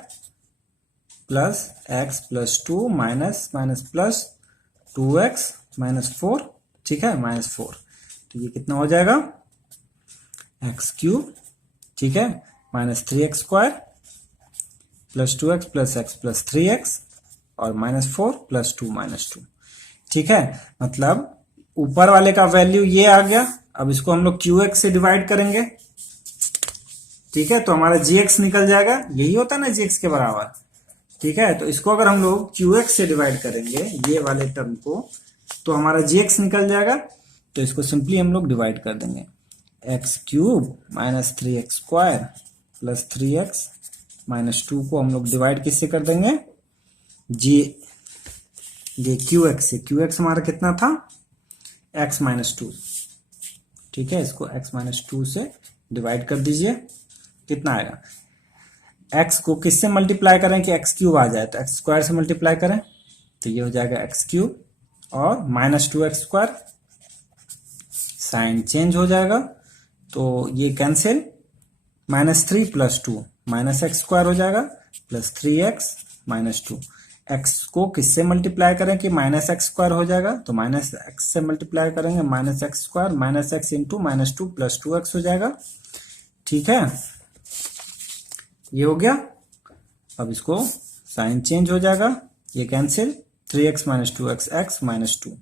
plus x + 2 minus minus plus 2x - 4, ठीक है -4, तो ये कितना हो जाएगा x³ ठीक है -3x² plus 2x plus x plus 3x और -4 + 2 -2, ठीक है। मतलब ऊपर वाले का वैल्यू ये आ गया। अब इसको हम लोग qx से डिवाइड करेंगे, ठीक है, तो हमारा gx निकल जाएगा, यही होता है ना gx के बराबर, ठीक है। तो इसको अगर हम लोग qx से डिवाइड करेंगे ये वाले टर्म को, तो हमारा gx निकल जाएगा। तो इसको सिंपली हम लोग डिवाइड कर देंगे, x³ - 3x² प्लस 3x -2 को हम लोग डिवाइड किससे कर देंगे ये qx से। qx हमारा कितना था x - 2, ठीक है, इसको x - 2 से डिवाइड कर दीजिए, कितना आएगा, x को किससे मल्टीप्लाई करें कि x³ आ जाए, तो x² से मल्टीप्लाई करें तो ये हो जाएगा x³ और -2x², साइन चेंज हो जाएगा तो ये कैंसिल, -3 + 2 -x² हो जाएगा प्लस 3x - 2, x को किससे मल्टीप्लाई करें कि -x² हो जाएगा, तो -x से मल्टीप्लाई करेंगे -x² -x इंटू -2 + 2x हो जाएगा, ठीक है, ये हो गया। अब इसको साइन चेंज हो जाएगा, ये कैंसिल, 3x - 2x x - 2,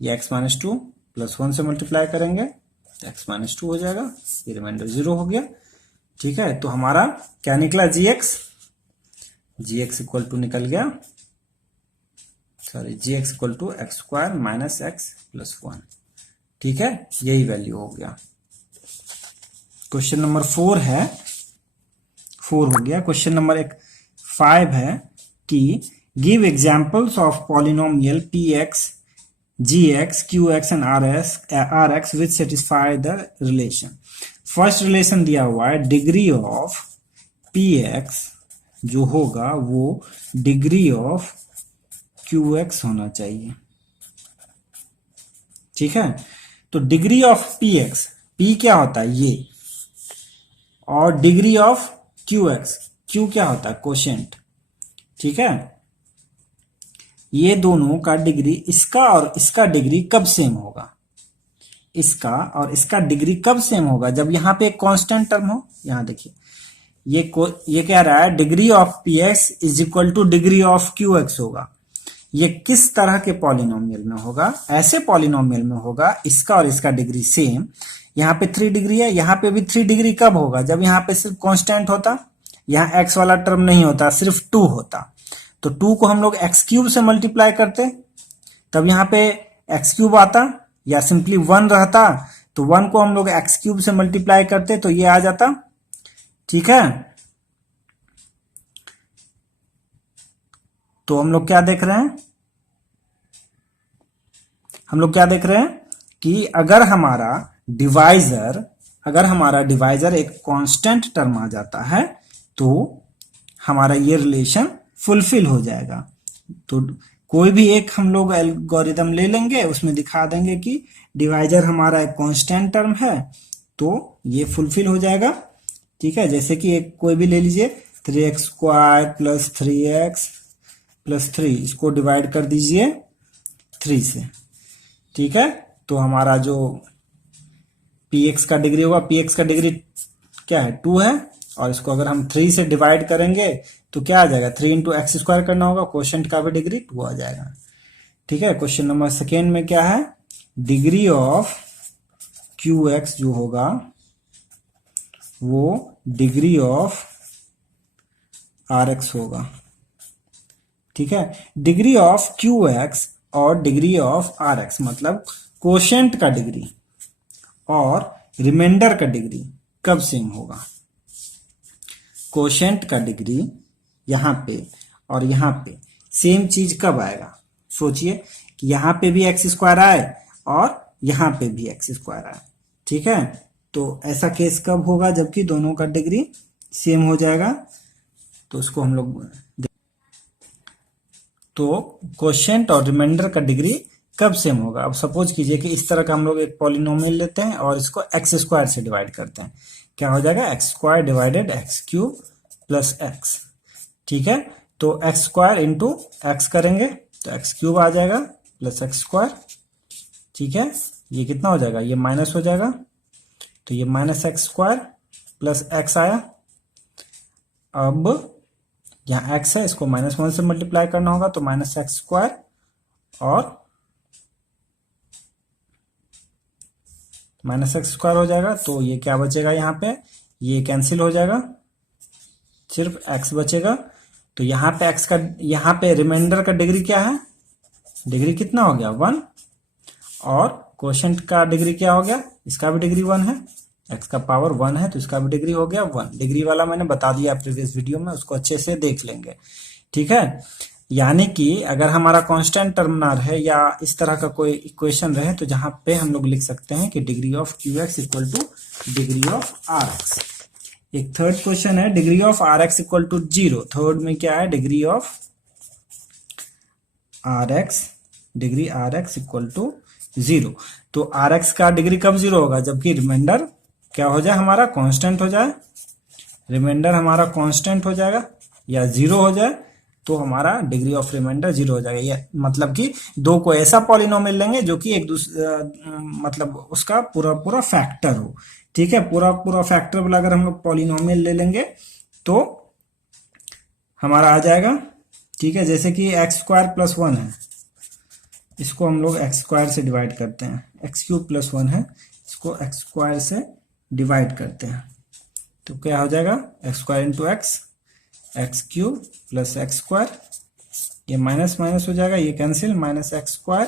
ये x - 2 प्लस 1 से मल्टीप्लाई करेंगे तो x - 2 हो जाएगा, ये रिमाइंडर 0 हो गया, ठीक है। तो हमारा क्या निकला gx इक्वल टू निकल गया, sorry gx equal to x² - x + 1, ठीक है, यही वैल्यू हो गया। क्वेश्चन नंबर 4 है, 4 हो गया। क्वेश्चन नंबर 5 है कि give examples of polynomial px gx qx and rx which satisfy the relation. First relation दिया हुआ है डिग्री ऑफ px जो होगा वो डिग्री ऑफ qx होना चाहिए, ठीक है। तो डिग्री ऑफ px, p क्या होता है ये, और डिग्री ऑफ qx, q क्या होता है कोशेंट, ठीक है। ये दोनों का डिग्री, इसका और इसका डिग्री कब सेम होगा, इसका और इसका डिग्री कब सेम होगा, जब यहां पे एक कांस्टेंट टर्म हो। यहां देखिए ये कह रहा है degree of px is equal to degree of qx होगा। ये किस तरह के पॉलिनोमियल में होगा, ऐसे पॉलिनोमियल में होगा इसका और इसका डिग्री सेम। यहाँ पे 3 डिग्री है, यहाँ पे भी 3 डिग्री कब होगा, जब यहाँ पे सिर्फ कांस्टेंट होता, यहाँ x वाला टर्म नहीं होता, सिर्फ 2 होता। तो 2 को हम लोग x³ से मल्टीप्लाई करते, तब यहाँ पे x³ आता, या सिंपली 1 रहता तो 1 को हम लोग x³ से मल्टीप्लाई करते तो ये आ जाता, ठीक है। तो हम लोग क्या देख रहे हैं, हम लोग क्या देख रहे हैं कि अगर हमारा डिवाइजर एक कांस्टेंट टर्म आ जाता है तो हमारा ये रिलेशन फुलफिल हो जाएगा। तो कोई भी एक हम लोग एल्गोरिदम ले लेंगे, उसमें दिखा देंगे कि डिवाइजर हमारा एक कांस्टेंट टर्म है तो ये फुलफिल हो जाएगा, ठीक है। जैसे कि एक कोई भी ले लीजिए, 3x² प्लस 3x प्लस 3, इसको डिवाइड कर दीजिए 3 से, ठीक है। तो हमारा जो px का डिग्री होगा, px का डिग्री क्या है 2 है, और इसको अगर हम 3 से डिवाइड करेंगे तो क्या आ जाएगा, 3 इंटू x² करना होगा, क्वोशेंट का भी डिग्री 2 आ जाएगा, ठीक है। क्वेश्चन नंबर 2 में क्या है, डिग्री ऑफ qx जो होगा वो डिग्री ऑफ rx होगा, ठीक है। डिग्री ऑफ qx और डिग्री ऑफ rx मतलब क्वोशेंट का डिग्री और रिमाइंडर का डिग्री कब सेम होगा। क्वोशेंट का डिग्री यहां पे और यहां पे सेम चीज कब आएगा, सोचिए कि यहां पे भी x² आए और यहां पे भी x² आए, ठीक है। तो ऐसा केस कब होगा, जबकि दोनों का डिग्री सेम हो जाएगा। तो उसको हम लोग, तो क्वोशेंट और रिमाइंडर का डिग्री कब सेम होगा? अब सपोज कीजिए कि इस तरह का हम लोग एक पॉलिनोमियल लेते हैं और इसको एक्स स्क्वायर से डिवाइड करते हैं, क्या हो जाएगा? X square divided x cube plus x. ठीक है, तो एक्स स्क्वायर इंटू एक्स करेंगे तो एक्स क्यूब आ जाएगा प्लस एक्स स्क्वायर। ठीक है, ये कितना हो जाएगा? ये माइनस हो जाएगा, तो ये minus x square plus x आया। अब यहाँ एक्स है, इसको माइनस वन से मल्टीप्लाई करना होगा, तो माइनस एक्स स्क्वायर और माइनस एक्स स्क्वायर हो जाएगा। तो ये क्या बचेगा? यहाँ पे ये कैंसिल हो जाएगा, सिर्फ एक्स बचेगा। तो यहाँ पे एक्स का, यहाँ पे रिमाइंडर का डिग्री क्या है? डिग्री कितना हो गया? 1। और क्वोशंट का डिग्री क्या हो गया? इसका भी डिग्री 1 है, एक्स का पावर 1 है तो इसका भी डिग्री हो गया 1। डिग्री वाला मैंने बता दिया प्रीवियस वीडियो में, उसको अच्छे से देख लेंगे। ठीक है, यानी कि अगर हमारा कांस्टेंट टर्मिनल है या इस तरह का कोई इक्वेशन रहे तो जहां पे हम लोग लिख सकते हैं कि degree of Q x equal to degree of R x. एक थर्ड क्वेश्चन है, degree of R x equal to 0। Third में क्या है? Degree of R x, degree R x equal to 0। तो आर एक्स का डिग्री कब 0 होगा? जबकि रिमाइंडर क्या हो जाए? हमारा कांस्टेंट हो जाए। रिमाइंडर हमारा कांस्टेंट हो जाएगा या 0 हो जाए तो हमारा डिग्री ऑफ रिमाइंडर 0 हो जाएगा। ये मतलब कि दो को ऐसा पॉलिनोमियल लेंगे जो कि एक दूसरे मतलब उसका पूरा पूरा फैक्टर हो। ठीक है, पूरा पूरा फैक्टर वाला अगर हम लोग पॉलिनोमियल ले लेंगे तो हमारा आ जाएगा। ठीक है, जैसे कि एक्स स्क्वायर प्लस 1 है, इसको हम लोग एक्स स्क्वायर से डिवाइड करते हैं। एक्स क्यूब प्लस 1 है, इसको एक्स स्क्वायर से डिवाइड करते हैं तो क्या हो जाएगा? X square into x, x cube plus x square, ये माइनस माइनस हो जाएगा, ये cancel, minus x square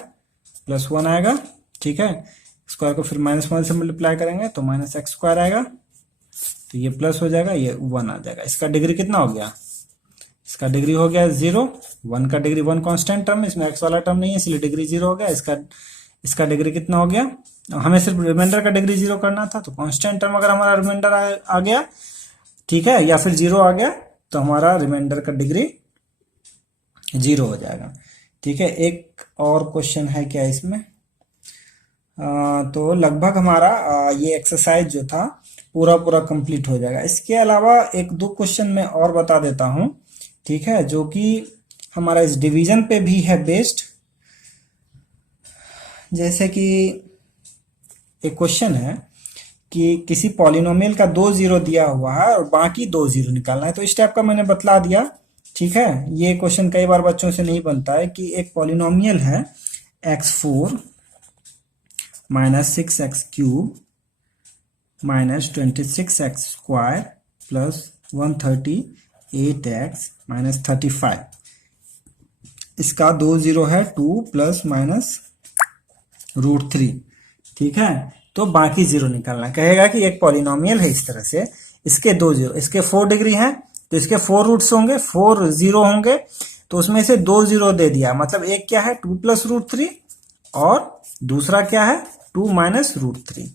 plus 1 आएगा। ठीक है, स्क्वायर को फिर माइनस 1 से मल्टीप्लाई करेंगे तो माइनस एक्स स्क्वायर आएगा, तो ये प्लस हो जाएगा, ये 1 आ जाएगा। इसका डिग्री कितना हो गया? इसका डिग्री हो गया 0। 1 का डिग्री 1 कांस्टेंट टर्म, इसमें एक्स वाला टर्म नहीं है इसलिए डिग्री 0 हो गया। इसका डिग्री कितना हो गया? हमें सिर्फ रिमाइंडर का डिग्री 0 करना था, तो कांस्टेंट टर्म अगर हमारा रिमाइंडर आ गया, ठीक है, या फिर 0 आ गया तो हमारा रिमाइंडर का डिग्री 0 हो जाएगा। ठीक है, एक और क्वेश्चन है क्या इसमें? तो लगभग हमारा ये एक्सरसाइज जो था पूरा पूरा कंप्लीट हो जाएगा। इसके अलावा एक दो क्वेश्चन मैं और बता देता हूं, ठीक है, जो कि हमारा इस डिवीजन पे भी है बेस्ड। जैसे कि एक क्वेश्चन है कि किसी पॉलिनोमियल का 2 जीरो दिया हुआ है और बाकी 2 जीरो निकालना है, तो इस टाइप का मैंने बतला दिया। ठीक है, ये क्वेश्चन कई बार बच्चों से नहीं बनता है कि एक पॉलिनोमियल है x4 minus 6x cube minus 26x square plus 138x minus 35। इसका 2 जीरो है, 2 प्लस माइनस √3। ठीक है, तो बाकी जीरो निकालना। कहेगा कि एक पॉलिनोमियल है इस तरह से, इसके 2 जीरो, इसके 4 डिग्री हैं तो इसके 4 रूट्स होंगे, 4 जीरो होंगे, तो उसमें से 2 जीरो दे दिया। मतलब एक क्या है? 2 प्लस √3 और दूसरा क्या है? 2 माइनस √3।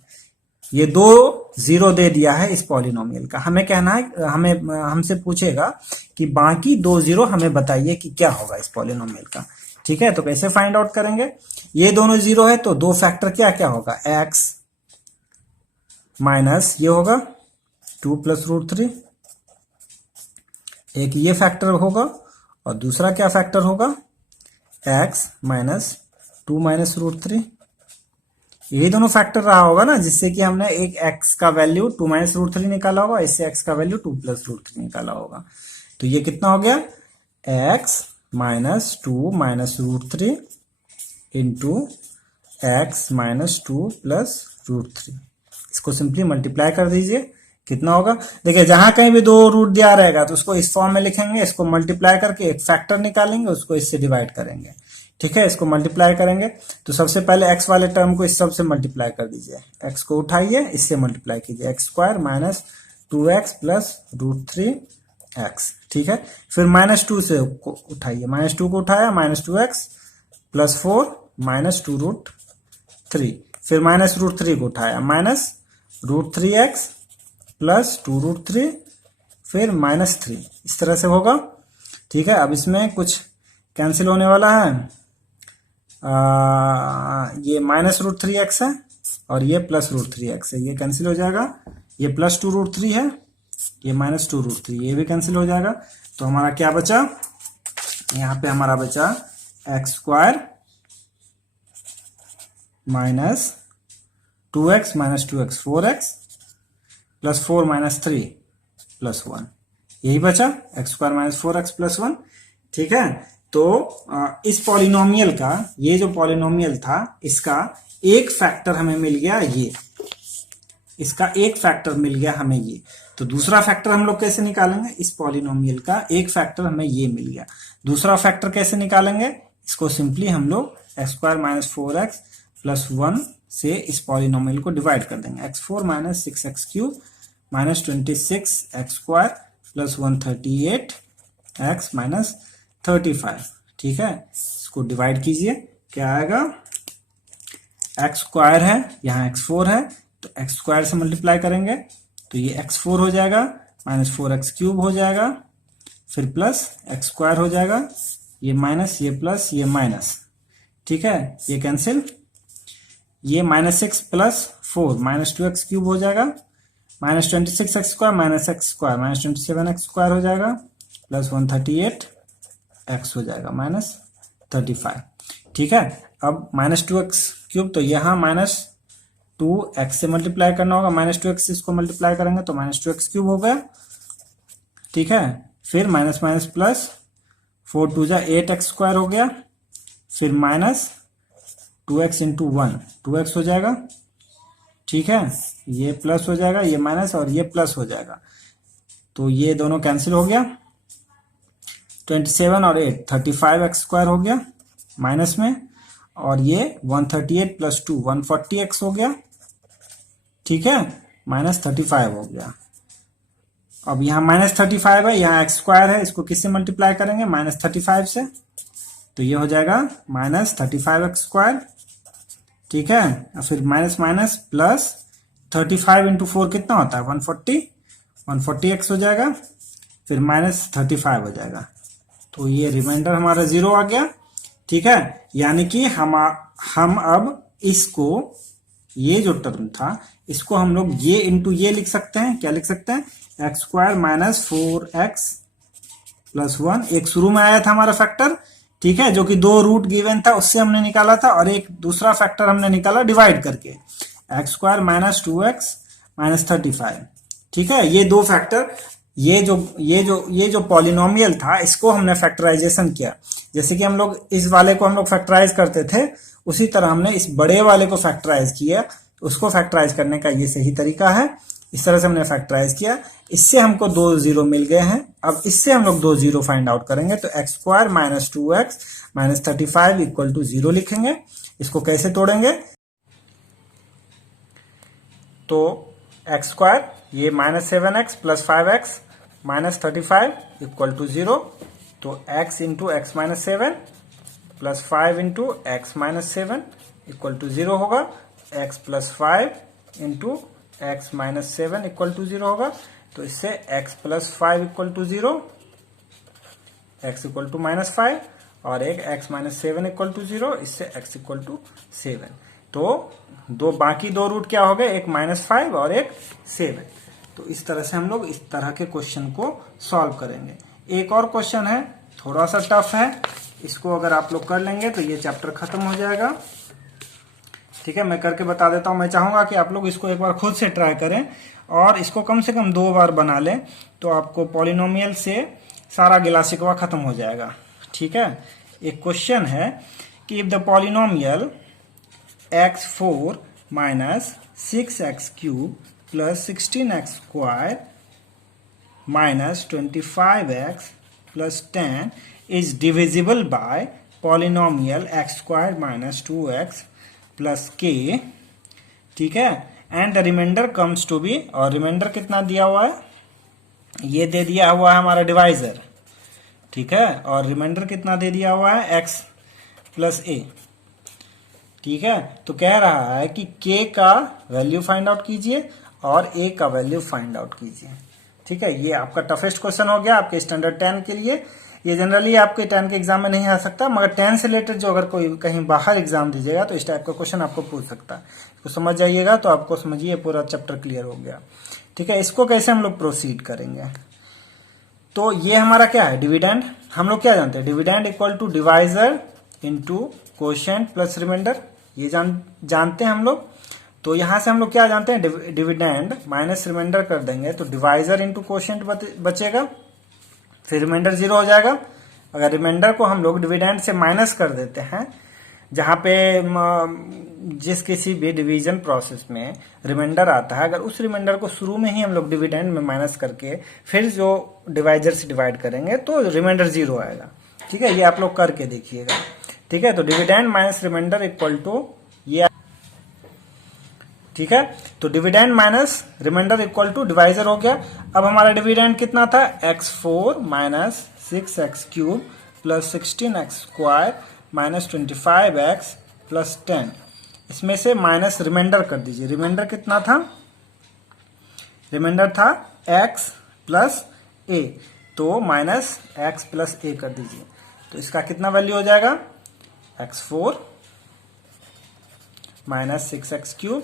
ये 2 जीरो दे दिया है इस पॉलिनोमियल का। हमें कहना है, हमें हमसे पूछेगा कि बाकी 2 जीरो हमें बताइए कि क्या होगा इस पॉलिनोमियल का। ठीक है, तो कैसे फाइंड आउट करेंगे? ये दोनों जीरो है तो दो फैक्टर क्या क्या होगा? x माइनस ये होगा 2 प्लस √3, एक ये फैक्टर होगा और दूसरा क्या फैक्टर होगा? x minus 2 minus √3। यही दोनों फैक्टर रहा होगा ना, जिससे कि हमने एक x का वैल्यू 2 माइनस √3 निकाला होगा, इससे x का वैल्यू 2 प्लस √3 निकाला होगा। तो ये कितना हो गया? x minus 2 minus √3 into x minus 2 plus √3। इसको सिंपली मल्टीप्लाई कर दीजिए, कितना होगा? देखिए, जहां कहीं भी 2 रूट दिया रहेगा तो उसको इस फॉर्म में लिखेंगे, इसको मल्टीप्लाई करके एक फैक्टर निकालेंगे, उसको इससे डिवाइड करेंगे। ठीक है, इसको मल्टीप्लाई करेंगे तो सबसे पहले x वाले टर्म को इस सब से मल्टीप्लाई कर दीजिए। x को उठाइए, इससे मल्टीप्लाई कीजिए, x square minus 2x plus √3x। ठीक है, फिर -2 से उठाइए, -2 को उठाया, माइनस 2x प्लस 4 माइनस 2√3, फिर माइनस √3 को उठाया, माइनस √3x प्लस 2√3, फिर -3। इस तरह से होगा। ठीक है, अब इसमें कुछ कैंसिल होने वाला है ये -√3x है और ये +√3x है, ये कैंसिल हो जाएगा। ये +2√3 है, ये -2√3, ये भी कैंसिल हो जाएगा। तो हमारा क्या बचा, यहाँ पे हमारा बचा x² minus 2x minus 2x 4x plus 4 minus 3 plus 1, यही बचा x² माइनस 4x प्लस 1। ठीक है, तो इस पॉलिनोमियल का, ये जो पॉलिनोमियल था इसका एक फैक्टर हमें मिल गया, ये इसका एक फैक्टर मिल गया हमें ये। तो दूसरा फैक्टर हम लोग कैसे निकालेंगे, इस पॉलिनोमियल का एक फैक्टर हमें ये मिल गया, दूसरा फैक्टर कैसे निकालेंगे, इसको सिंपली हम लोग x² माइनस 4x प्लस 1 से इस पॉलिनोमियल को डिवाइड कर देंगे। x4 minus 6x³ minus 26x² plus 138x minus 35। ठीक है, इसको डिवाइड कीजिए, क्या आएगा, x² है, यहाँ x4 है, तो x² से मल्टीप्लाई करेंगे तो ये x4 हो जाएगा, माइनस 4x³ हो जाएगा, फिर प्लस x² हो जाएगा, ये माइनस, ये प्लस, ये माइनस। ठीक है, ये कैंसिल, ये -6 प्लस 4 माइनस 2x³ हो जाएगा, minus 26x² minus x² minus 27x² हो जाएगा, प्लस 138x हो जाएगा माइनस 35। ठीक है, अब -2x³ तो यहाँ -2x से मल्टीप्लाई करना होगा, -2x से इसको मल्टीप्लाई करेंगे तो -2x³ हो गया। ठीक है, फिर माइनस माइनस प्लस 4 2 जा 8x² हो गया, फिर माइनस 2x इंटू 1 2x हो जाएगा। ठीक है, ये प्लस हो जाएगा, ये माइनस और ये प्लस हो जाएगा, तो ये दोनों कैंसिल हो गया। 27 और 8 35x² हो गया माइनस में, और ये 138 प्लस 2 140x हो गया। ठीक है, माइनस 35 हो गया। अब यहाँ -35 है, यहाँ x² है, इसको किससे मल्टीप्लाई करेंगे, -35 से, तो ये हो जाएगा -35x²। ठीक है, और फिर माइनस माइनस प्लस 35 इंटू 4 कितना होता है, 140x हो जाएगा, फिर -35 हो जाएगा, तो ये रिमाइंडर हमारा 0 आ गया। ठीक है, यानी कि हम अब इसको, ये जो टर्म था इसको हम लोग ये इंटू ये लिख सकते हैं, क्या लिख सकते हैं, x² माइनस 4x प्लस 1, एक शुरू में आया था हमारा फैक्टर, ठीक है, जो कि 2 रूट गिवन था उससे हमने निकाला था, और एक दूसरा फैक्टर हमने निकाला डिवाइड करके, x² माइनस 2x माइनस 35। ठीक है, ये दो फैक्टर, ये जो पॉलिनोमियल था इसको हमने फैक्टराइजेशन किया, जैसे कि हम लोग इस वाले को हम लोग फैक्टराइज करते थे, उसी तरह हमने इस बड़े वाले को फैक्टराइज किया। उसको फैक्टराइज करने का ये सही तरीका है, इस तरह से हमने फैक्टराइज किया, इससे हमको 2 0 मिल गए हैं। अब इससे हम लोग 2 0 फाइंड आउट करेंगे, तो x² minus 2x minus 35 equal to 0 लिखेंगे। इसको कैसे तोड़ेंगे, तो x² ये -7x plus 5x minus 35 equal to 0, तो x into x minus 7 plus 5 into x minus 7 equal to 0 होगा, x plus 5 into x minus 7 equal to 0 होगा, तो इससे x plus 5 equal to 0, x equal to -5, और एक x minus 7 equal to 0, इससे x equal to 7। तो बाकी दो रूट क्या हो गए, एक -5 और एक 7। तो इस तरह से हम लोग इस तरह के क्वेश्चन को सॉल्व करेंगे। एक और क्वेश्चन है, थोड़ा सा टफ है, इसको अगर आप लोग कर लेंगे तो ये चैप्टर खत्म हो जाएगा। ठीक है, मैं करके बता देता हूं। मैं चाहूंगा कि आप लोग इसको एक बार खुद से ट्राई करें और इसको कम से कम 2 बार बना लें, तो आपको पॉलिनोमियल से सारा गिला शिकवा खत्म हो जाएगा। ठीक है, एक क्वेश्चन है कि if the polynomial x4 minus 6x³ plus 16x² minus 25x plus 10 is divisible by polynomial x² minus 2x plus k, ठीक है, and the remainder comes to be, और रिमाइंडर कितना दिया हुआ है, ये दे दिया हुआ है हमारा डिवाइजर। ठीक है, और रिमाइंडर कितना दे दिया हुआ है, x प्लस a। ठीक है, तो कह रहा है कि k का वैल्यू फाइंड आउट कीजिए और a का वैल्यू फाइंड आउट कीजिए। ठीक है, ये आपका टफेस्ट क्वेश्चन हो गया आपके स्टैंडर्ड 10 के लिए। ये जनरली आपके 10 के एग्जाम में नहीं आ सकता, मगर 10 से रिलेटेड जो अगर कोई कहीं बाहर एग्जाम दीजिएगा तो इस टाइप का क्वेश्चन आपको पूछ सकता है। इसको समझ जाइएगा तो आपको समझिए पूरा चैप्टर क्लियर हो गया। ठीक है, इसको कैसे हम लोग प्रोसीड करेंगे, तो ये हमारा क्या है, डिविडेंड। हम लोग क्या जानते हैं, dividend equal to divisor into quotient plus remainder, ये जानते हैं हम लोग। तो यहां से हम लोग क्या जानते हैं, डिविडेंड माइनस रिमाइंडर कर देंगे तो डिवाइजर इंटू कोशेंट बचेगा, फिर रिमाइंडर 0 हो जाएगा। अगर रिमाइंडर को हम लोग डिविडेंड से माइनस कर देते हैं, जहां पे जिस किसी भी डिवीजन प्रोसेस में रिमाइंडर आता है, अगर उस रिमाइंडर को शुरू में ही हम लोग डिविडेंड में माइनस करके फिर जो डिवाइजर से डिवाइड करेंगे तो रिमाइंडर 0 आएगा। ठीक है, ये आप लोग करके देखिएगा। ठीक है, तो dividend minus remainder equal to ये, ठीक है, तो dividend minus remainder equal to divisor हो गया। अब हमारा डिविडेंड कितना था, x4 minus 6x³ plus 16x² minus 25x plus 10, इसमें से माइनस रिमाइंडर कर दीजिए। रिमाइंडर कितना था, रिमाइंडर था x प्लस a, तो माइनस x प्लस a कर दीजिए। तो इसका कितना वैल्यू हो जाएगा, x4 minus 6x³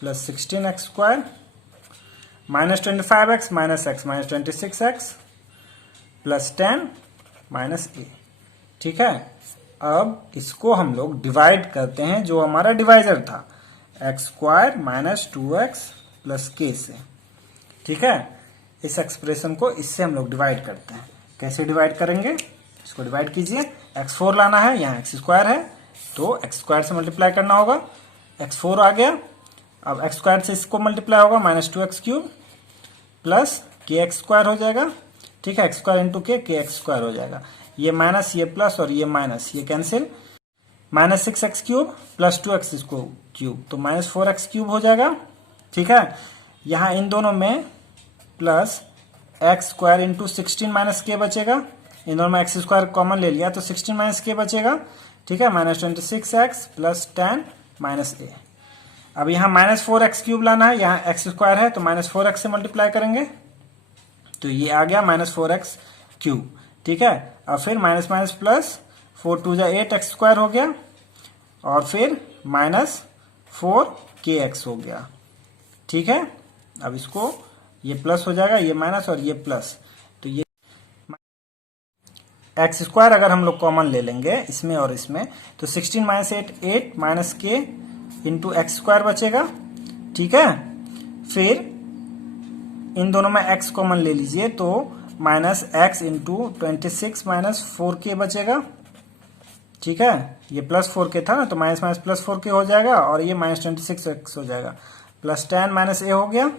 plus 16x² minus 25x minus x minus 26x plus 10 minus a। ठीक है, अब इसको हम लोग डिवाइड करते हैं, जो हमारा डिवाइजर था x² minus 2x plus k से। ठीक है, इस एक्सप्रेशन को इससे हम लोग डिवाइड करते हैं। कैसे डिवाइड करेंगे, इसको डिवाइड कीजिए, x4 लाना है, यहाँ x² है तो x² से मल्टीप्लाई करना होगा, x4 आ गया। अब x² से इसको मल्टीप्लाई होगा, माइनस 2x³ प्लस kx² हो जाएगा। ठीक है, x² इंटू के kx² हो जाएगा, ये माइनस ये प्लस और ये माइनस ये cancel, minus 6x³ plus 2x इसको क्यूब तो माइनस 4x³ हो जाएगा। ठीक है, यहाँ इन दोनों में प्लस x² इंटू 16 माइनस के बचेगा, इन दोनों में x² कॉमन ले लिया तो 16 माइनस के बचेगा। ठीक है, minus 26x plus 10 minus a। अब यहाँ माइनस 4x³ लाना है, यहाँ x² है तो माइनस 4x से मल्टीप्लाई करेंगे तो ये आ गया माइनस 4x³। ठीक है, अब फिर माइनस माइनस प्लस 4 2 8x² हो गया और फिर माइनस 4kx हो गया। ठीक है, अब इसको ये प्लस हो जाएगा, ये माइनस और ये प्लस, तो ये x² अगर हम लोग कॉमन ले लेंगे इसमें और इसमें तो 16 माइनस 8 माइनस के इंटू x² बचेगा। ठीक है, फिर इन दोनों में x कॉमन ले लीजिए तो minus x into 26 minus 4k बचेगा। ठीक है, ये प्लस 4k था ना तो माइनस माइनस प्लस 4k हो जाएगा और ये माइनस 26x हो जाएगा, प्लस 10 माइनस a हो गया।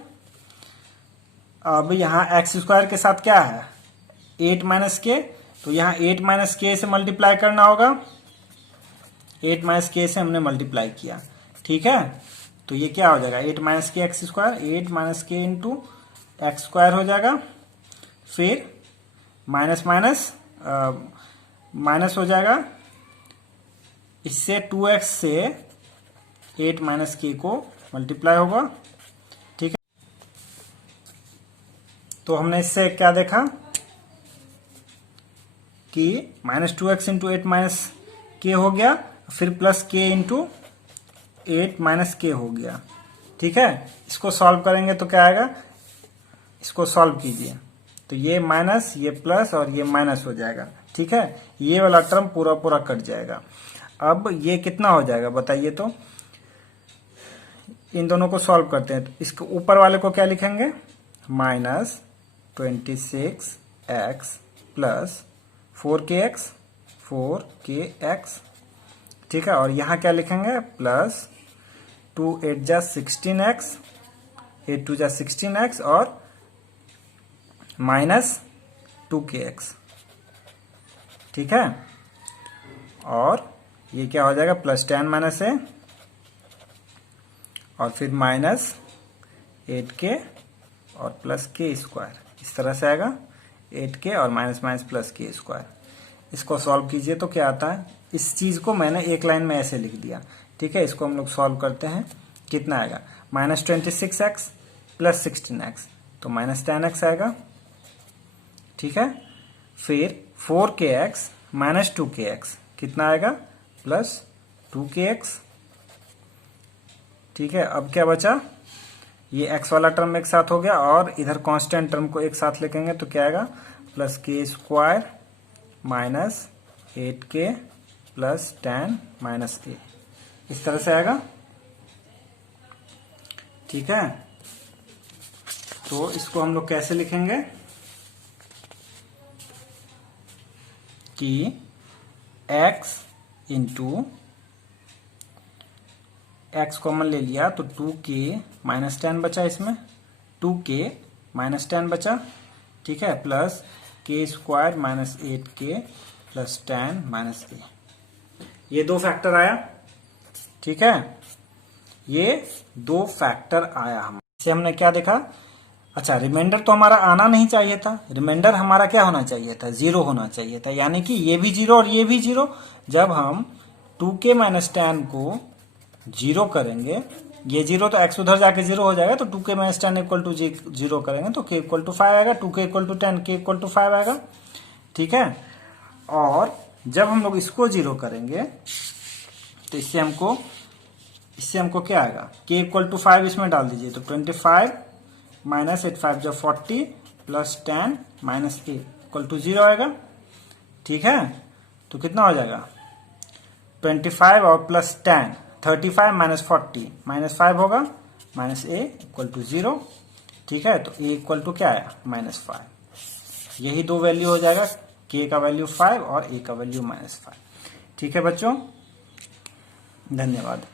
अब यहाँ x² के साथ क्या है, 8 माइनस के, तो यहाँ 8 माइनस के से मल्टीप्लाई करना होगा, 8 माइनस के से हमने मल्टीप्लाई किया। ठीक है, तो ये क्या हो जाएगा, 8 माइनस के x², 8 माइनस के इंटू x² हो जाएगा, फिर माइनस माइनस माइनस हो जाएगा, इससे 2x से 8 माइनस के को मल्टीप्लाई होगा। ठीक है, तो हमने इससे क्या देखा कि माइनस 2x इंटू 8 माइनस के हो गया, फिर प्लस के इंटू 8 माइनस के हो गया। ठीक है, इसको सॉल्व करेंगे तो क्या आएगा, इसको सॉल्व कीजिए तो ये माइनस ये प्लस और ये माइनस हो जाएगा। ठीक है, ये वाला टर्म पूरा पूरा कट जाएगा। अब ये कितना हो जाएगा बताइए, तो इन दोनों को सॉल्व करते हैं तो इसके ऊपर वाले को क्या लिखेंगे, माइनस 26x प्लस 4kx। ठीक है, और यहाँ क्या लिखेंगे, प्लस 2 8 जा 16x, 8 2 जा 16x और माइनस 2kx। ठीक है, और ये क्या हो जाएगा, प्लस 10 माइनस a और फिर माइनस 8k और प्लस k², इस तरह से आएगा 8k और माइनस माइनस प्लस k²। इसको सॉल्व कीजिए तो क्या आता है, इस चीज को मैंने एक लाइन में ऐसे लिख दिया। ठीक है, इसको हम लोग सॉल्व करते हैं, कितना आएगा, माइनस 26x प्लस 16x तो माइनस 10x आएगा। ठीक है, फिर 4kx माइनस 2kx कितना आएगा प्लस 2kx। ठीक है, अब क्या बचा, ये x वाला टर्म एक साथ हो गया और इधर कांस्टेंट टर्म को एक साथ लिखेंगे तो क्या आएगा प्लस के square minus 8k plus 10 minus a, इस तरह से आएगा। ठीक है, तो इसको हम लोग कैसे लिखेंगे कि x इंटू x कॉमन ले लिया तो 2k माइनस 10 बचा, इसमें 2k माइनस 10 बचा। ठीक है, प्लस के square minus 8k plus 10 minus a, ये दो फैक्टर आया। ठीक है, ये दो फैक्टर आया। हम इससे हमने क्या देखा, अच्छा रिमाइंडर तो हमारा आना नहीं चाहिए था, रिमाइंडर हमारा क्या होना चाहिए था, 0 होना चाहिए था, यानी कि ये भी 0 और ये भी 0। जब हम 2k माइनस 10 को 0 करेंगे, ये 0 तो x उधर जाके 0 हो जाएगा, तो 2k माइनस 10 इक्वल टू 0 करेंगे तो k इक्वल टू 5 आएगा, 2k equal to 10 k equal to 5 आएगा। ठीक है, और जब हम लोग इसको 0 करेंगे तो इससे हमको क्या आएगा, k इक्वल टू 5 इसमें डाल दीजिए तो 25 माइनस 8 5 जो 40 plus 10 minus a equal to 0 आएगा। ठीक है, तो कितना हो जाएगा 25 और प्लस 10 35 माइनस 40 माइनस 5 होगा, माइनस a इक्वल टू 0। ठीक है, तो a इक्वल टू क्या आया -5। यही दो वैल्यू हो जाएगा, k का वैल्यू 5 और a का वैल्यू -5। ठीक है बच्चों, धन्यवाद।